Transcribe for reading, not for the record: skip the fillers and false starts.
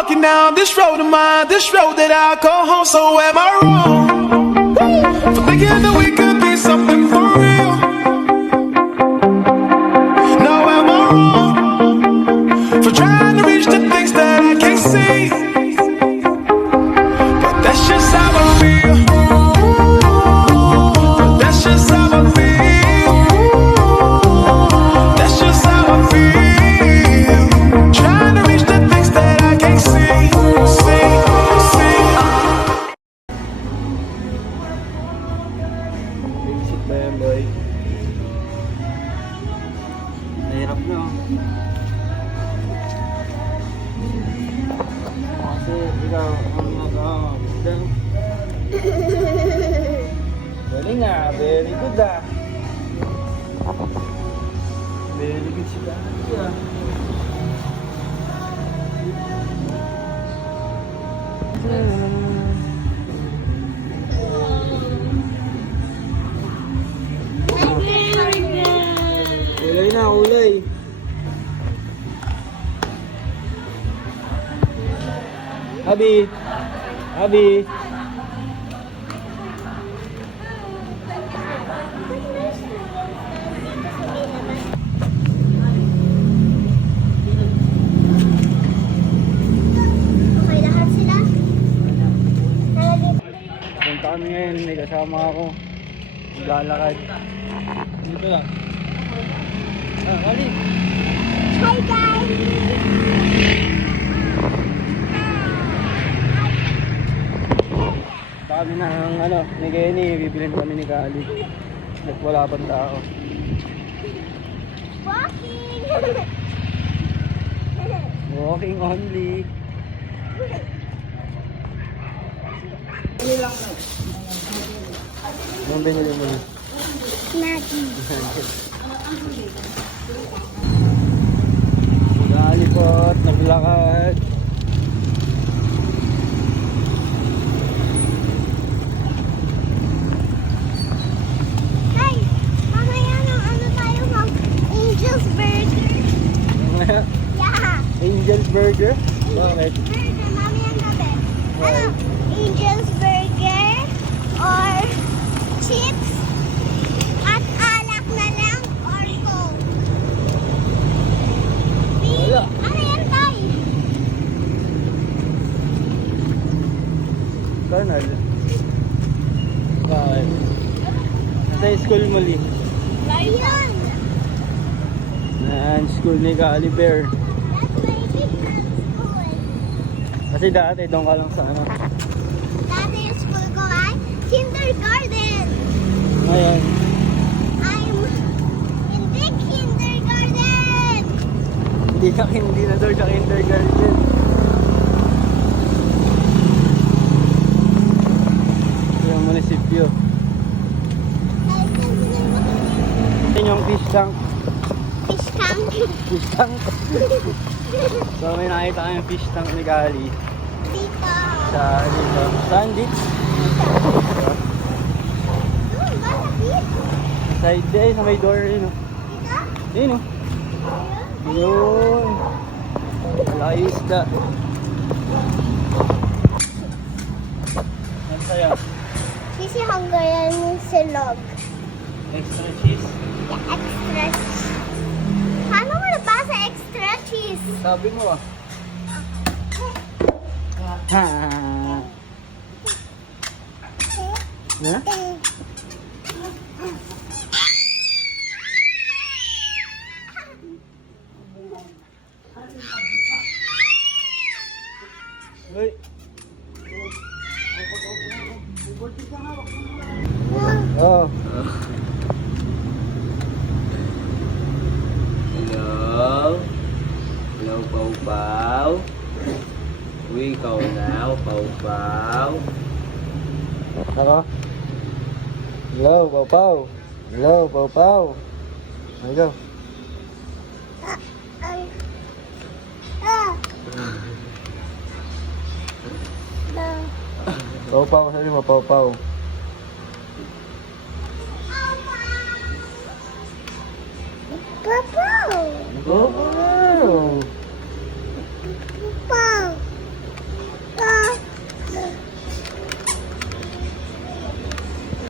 walking down this road of mine, this road that I call home. So am I wrong for thinking that we could be something for real? No, am I wrong for trying to reach the things that I can't see? But that's just how I feel. But that's just how I feel. That's just how I feel. Trying to reach the things that I can't see. Basic ba yan, boy? Nahirap na, oh. Kasi ikaw, ang magandang. Galing ah, very good ah. Very good si Daddy ah. Ulay na, ulay. Abi. Abi. Okay lahat sila? Punta kami ngayon, may kasama ako. Maglalakad. Dito lang. Ali. Hi guys! Kami ng ano, ni Kenny, bibilin kami ni Kali. At wala pang tao. Walking! Walking only. Anong binili mo na? Maggie. Kali po at naglakad. Hey! Mamaya nang ano tayo mag Angel's Burger. Yeah! Angel's Burger? Bakit? Burger, mamaya gabi. Ano? Angel's Burger or chips at alak na lang or coke. Wala. Ano yan tayo? Donald. Bakit? Nasa school mo, Lee. Ayun! Yan, school ni Kali Bear. That's my favorite school. Kasi dati doon ka lang sa ano. Dati yung school ko ay kindergarten. Ngayon, I'm in big kindergarten. hindi na doon sa kindergarten. Ito yung munisipyo. Ito yung fish tank. Fish tank. Fish tank. So may nakita kayong fish tank ni Kali. Dito. Sa dito. Saan dito? Malapit. Sa side day, sa may door yun. Oh. Dito? Yun oh. Yun. Malaki isda. Ang saya. Sisi Hungarian yung silog. Extra cheese. Extra cheese. Paano mo nabasa extra cheese? Sabi mo ah. Ha. Na? Uy. Oh. Hello? Hello, Pau Pau? Uy, ikaw na, Pau Pau? Ako? Hello, Pau Pau. Hello, Pau Pau. There you go. Pau Pau, sabi mo, Pau Pau.